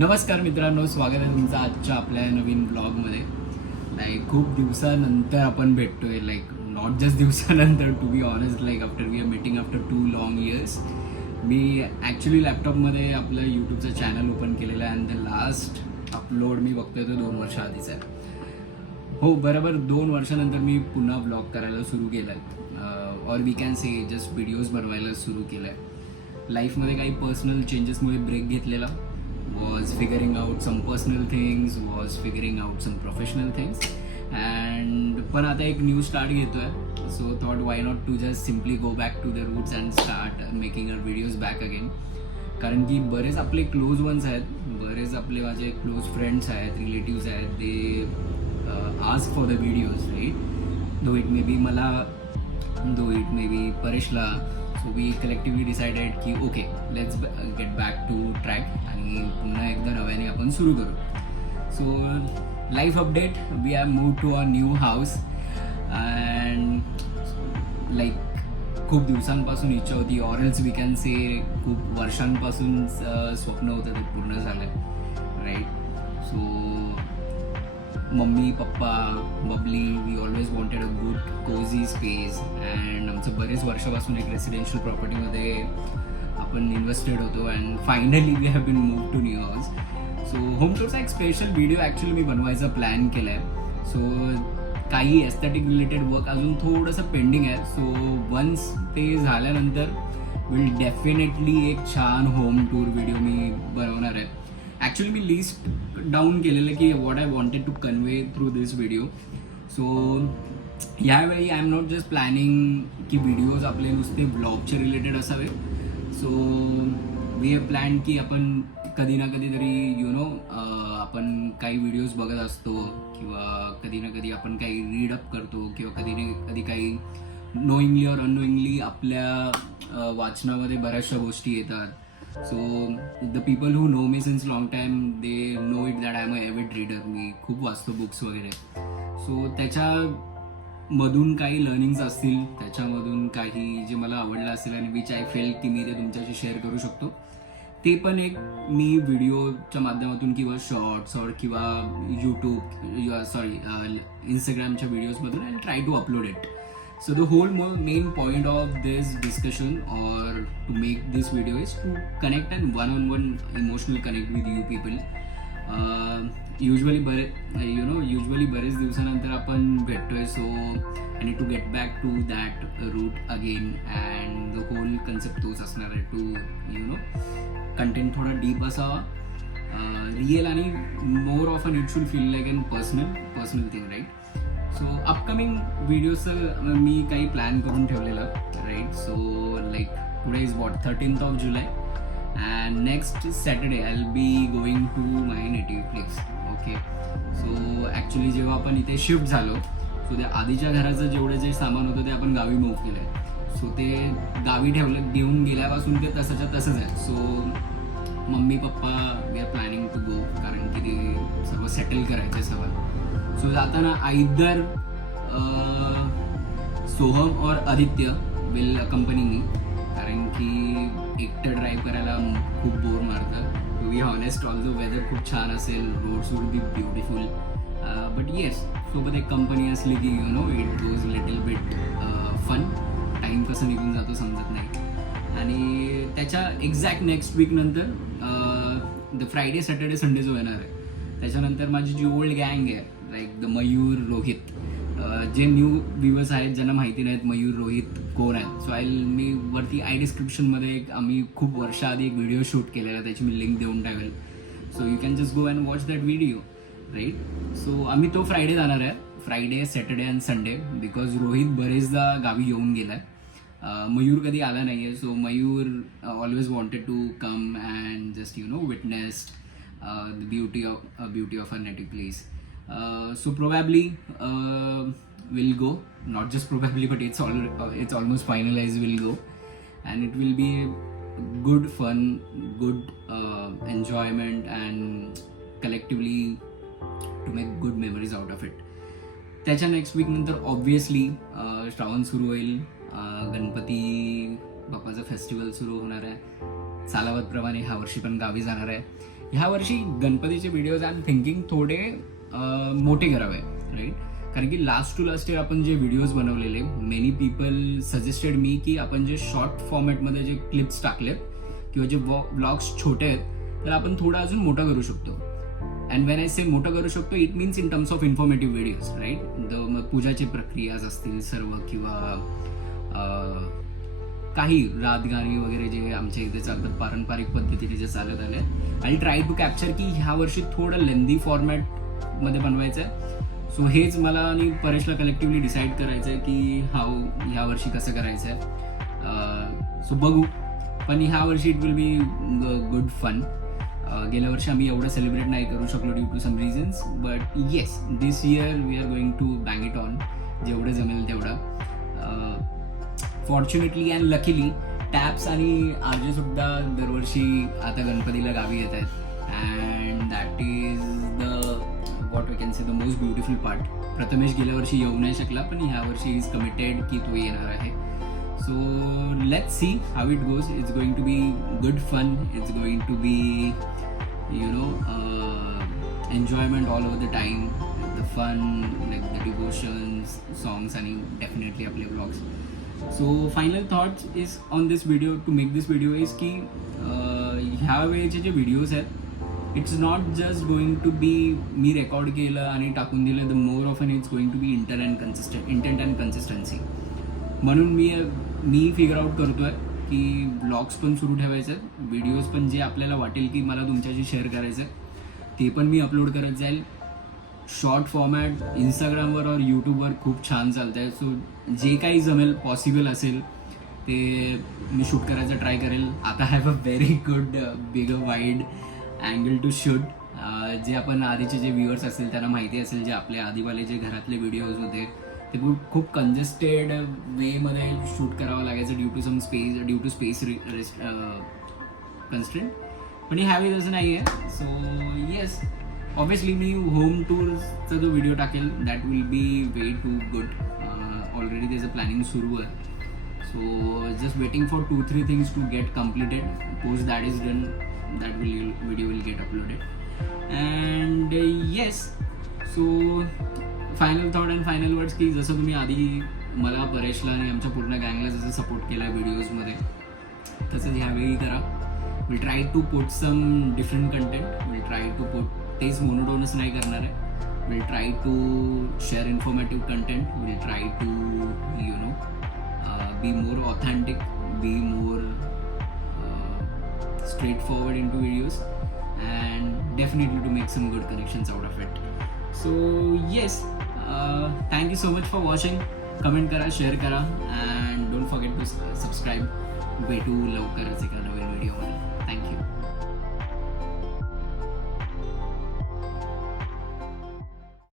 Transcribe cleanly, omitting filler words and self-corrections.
नमस्कार मित्रांनो, स्वागत आहे तुमचं आजच्या आपल्या नवीन ब्लॉगमध्ये. खूप दिवसानंतर आपण भेटतोय, नॉट जस्ट दिवसानंतर, to be honest, after we are meeting after 2 long years. मी ॲक्च्युली लॅपटॉपमध्ये आपलं यूट्यूबचं चॅनल ओपन केलेलं आहे आणि द लास्ट अपलोड मी बघतोय तो 2 वर्ष आधीच आहे. हो, बरोबर 2 वर्षानंतर मी पुन्हा ब्लॉग करायला सुरू केलं आहे, or we can say just videos बनवायला सुरू केलं आहे. लाईफमध्ये काही पर्सनल चेंजेसमुळे ब्रेक घेतलेला, was figuring out some personal things, was figuring out some professional things, and पण आता एक न्यू स्टार्ट घेतोय. So thought why not to just simply go back to the roots and start making our videos back again. कारण की बरेच आपले close once आहेत, बरेच आपले माझे क्लोज फ्रेंड्स आहेत, रिलेटिव्स आहेत, ते ask for the videos, right. Though it may be मला, दो इट मे बी परेशला. सो वी कलेक्टिव्हली डिसाइडेड की okay, let's get back to track आणि पुन्हा एकदा नव्याने आपण सुरू करू. So life update, we have move to a new house and खूप दिवसांपासून इच्छा होती, ऑरल्स वी कॅन से खूप वर्षांपासून स्वप्न होतं, ते पूर्ण झालं, right. So mummy, papa, Babli, we always wanted a good cosy space and आमचं बरेच वर्षापासून एक रेसिडेन्शियल प्रॉपर्टीमध्ये आपण इन्व्हेस्टेड होतो and finally we have been move to new house. So home टूरचा एक स्पेशल व्हिडिओ ॲक्च्युली मी बनवायचा प्लॅन केला आहे. सो काही एस्थेटिक रिलेटेड वर्क अजून थोडंसं पेंडिंग आहे. सो वन्स ते झाल्यानंतर विल डेफिनेटली एक छान होम टूर व्हिडिओ मी बनवणार आहे. ॲक्च्युली मी लिस्ट डाऊन केलेलं की what I wanted to convey through this video. So यावेळी I am not just planning की व्हिडिओज आपले नुसते ब्लॉगचे रिलेटेड असावे. सो वी हॅव प्लॅन की आपण कधी ना कधीतरी आपण काही व्हिडिओज बघत असतो किंवा कधी ना कधी आपण काही रीडअप करतो किंवा कधी ना कधी काही नोईंगली ऑर अननोईंगली आपल्या वाचनामध्ये बऱ्याचशा गोष्टी येतात. So the people who know me since long time, they know it that I am a avid reader. मी खूप वाचतो बुक्स वगैरे. सो त्याच्यामधून काही लर्निंग्स असतील, त्याच्यामधून काही जे मला आवडलं असेल आणि विच आय फेल की मी ते तुमच्याशी शेअर करू शकतो, ते पण एक मी व्हिडिओच्या माध्यमातून किंवा शॉर्ट्स और किंवा इंस्टाग्रामच्या व्हिडिओजमधून I try to upload it. So the whole main point of this discussion or to make this video is to connect and one-on-one emotional connect with you people. Usually बरेच दिवसानंतर आपण भेटतोय. So I need to get back to that route again and the whole concept तोच असणार आहे, to content थोडा deep असावा, real आणि more often it should feel like an personal thing, right. So upcoming व्हिडिओचं मी काही प्लॅन करून ठेवलेलं, right. So today is what 13th of July and next Saturday I will be going to my native place. Okay. So actually जेव्हा आपण इथे shift झालो, so त्या आधीच्या घराचं जेवढे जे सामान होतं ते आपण गावी मूव्ह केलं आहे. सो ते गावी ठेवलं, घेऊन गेल्यापासून ते तसंच्या तसंच आहे. So mummy papa we are planning to go, कारण की ते सर्व सेटल करायचे सगळं. सो जाताना आयदर सोहम और आदित्य विल कंपनी मी, कारण की एकटं ड्राईव्ह करायला खूप बोर मारतं. To be honest, although weather खूप छान असेल, roads would be beautiful, but yes, सोबत एक कंपनी असली की it goes little bit fun. Time कसं निघून जातो समजत नाही. आणि त्याच्या एक्झॅक्ट नेक्स्ट वीक नंतर द फ्रायडे सॅटर्डे संडे जो येणार आहे, त्याच्यानंतर माझी जी ओल्ड गँग आहे, द मयूर, रोहित, जे न्यू व्ह्यूअर्स आहेत ज्यांना माहिती नाहीत मयूर रोहित कोण आहेत, सो मी वरती डिस्क्रिप्शनमध्ये आम्ही खूप वर्षाआधी एक व्हिडिओ शूट केलेला, त्याची मी लिंक देऊन टाकेल. So you can just go and watch that video, right. So आम्ही तो फ्रायडे जाणार आहे, Friday, Saturday and Sunday, because Rohit बरेचदा गावी येऊन गेला आहे. मयूर कधी आला नाही आहे. So Mayur always wanted to come and just witnessed the beauty of a native place. So probably we'll go, not just probably, but it's almost finalized, we'll go, and it will be good fun, good enjoyment, and collectively to make good memories out of it. त्याच्या next week नंतर obviously Shravan सुरू होईल, Ganpati बाप्पाचं festival सुरू होणार आहे. सालावतप्रमाणे ह्या वर्षी पण गावी जाणार आहे. ह्या वर्षी गणपतीचे व्हिडिओज आय एम थिंकिंग थोडे मोठे करावे, राईट. कारण की लास्ट टू लास्ट इयर आपण जे व्हिडिओज बनवलेले, मेनी पीपल सजेस्टेड मी की आपण जे शॉर्ट फॉर्मॅटमध्ये जे क्लिप्स टाकलेत किंवा जे व्लॉग्स छोटे आहेत तर आपण थोडं अजून मोठं करू शकतो. अँड वेन आय से मोठं करू शकतो it means in terms of informative videos, right. मग पूजाचे प्रक्रियाज असतील सर्व किंवा काही रातगाणी वगैरे जे आमच्या इथे चालतात पारंपरिक पद्धतीने जे चालत आले, आय ट्राय टू कॅप्चर की ह्या वर्षी थोडं लेंदी फॉर्मॅटमध्ये बनवायचं आहे. सो हेच मला आणि परेशला कलेक्टिव्हली डिसाईड करायचं आहे की ह्या वर्षी कसं करायचं आहे. सो बघू, पण ह्या वर्षी it will be good fun. गेल्या वर्षी आम्ही एवढं सेलिब्रेट नाही करू शकलो due to some reasons, but yes this year we are going to bang it on जेवढं जमेल तेवढं. फॉर्च्युनेटली अँड लकीली टॅप्स आणि आरजे सुद्धा दरवर्षी आता गणपतीला गावी येत आहेत. And that is the what we can say the most beautiful part. Prathamesh गेल्या वर्षी येऊ नाही शकला, पण ह्या वर्षी इज कमिटेड की तो येणार आहे. So let's see how it goes. It's going to be good fun. It's going to be enjoyment all over the time. The fun, like the devotions, songs आणि डेफिनेटली आपले vlogs. So final thoughts is on this video, to make this video is की ह्या वेळेचे जे videos आहेत it's not just going to be मी record केलं आणि टाकून दिलं. The more often it's going to be intent and consistency. म्हणून मी फिगर आउट करतो आहे की ब्लॉग्स पण सुरू ठेवायचे आहेत, व्हिडिओज पण जे आपल्याला वाटेल की मला तुमच्याशी शेअर करायचं आहे ते पण मी अपलोड करत जाईल. शॉर्ट फॉर्मॅट इंस्टाग्रामवर और यूट्यूबवर खूप छान चालतं आहे. सो जे काही जमेल पॉसिबल असेल ते मी शूट करायचं ट्राय करेल. आता have a very good big wide angle to shoot. जे आपण आधीचे जे व्ह्युअर्स असतील त्यांना माहिती असेल, जे आपले आधीवाले जे घरातले व्हिडिओज होते ते खूप कंजेस्टेड वेमध्ये शूट करावं लागायचं ड्यू टू स्पेस कन्स्ट्रेंट. पण ह्यावेळी तसं नाही आहे. सो येस, ऑब्वियसली मी होम टूरचा जो व्हिडिओ टाकेल that will be way too good. Already त्याचं प्लॅनिंग सुरू आहे. So just waiting for 2-3 things to get completed. Post that is done, that video will get uploaded. And yes, so final thought and final words की जसं तुम्ही आधी मला, परेशला आणि आमच्या पूर्ण गँगला जसं सपोर्ट केला आहे व्हिडिओजमध्ये तसंच ह्यावेळी करा. Will try to put some different content. Will try to put, तेच मोनोटोनस नाही करणार आहे. Will try to share informative content. Will try to be more authentic, be more straight forward into videos, and definitely to make some good connections out of it. So yes, thank you so much for watching. Comment करा, share करा, and don't forget to subscribe. भेटू लवकरच एका नवीन व्हिडिओमध्ये.